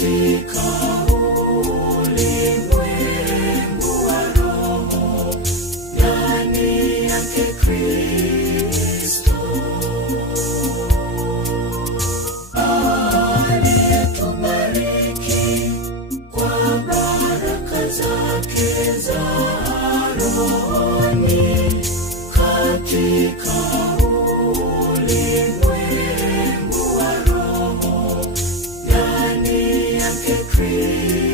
katika ulimwengu wa roho, ndani yake Kristo. Aliyetubariki kwa baraka zake za rohoni, katika ulimwengu wa roho, ndani yake Kristo.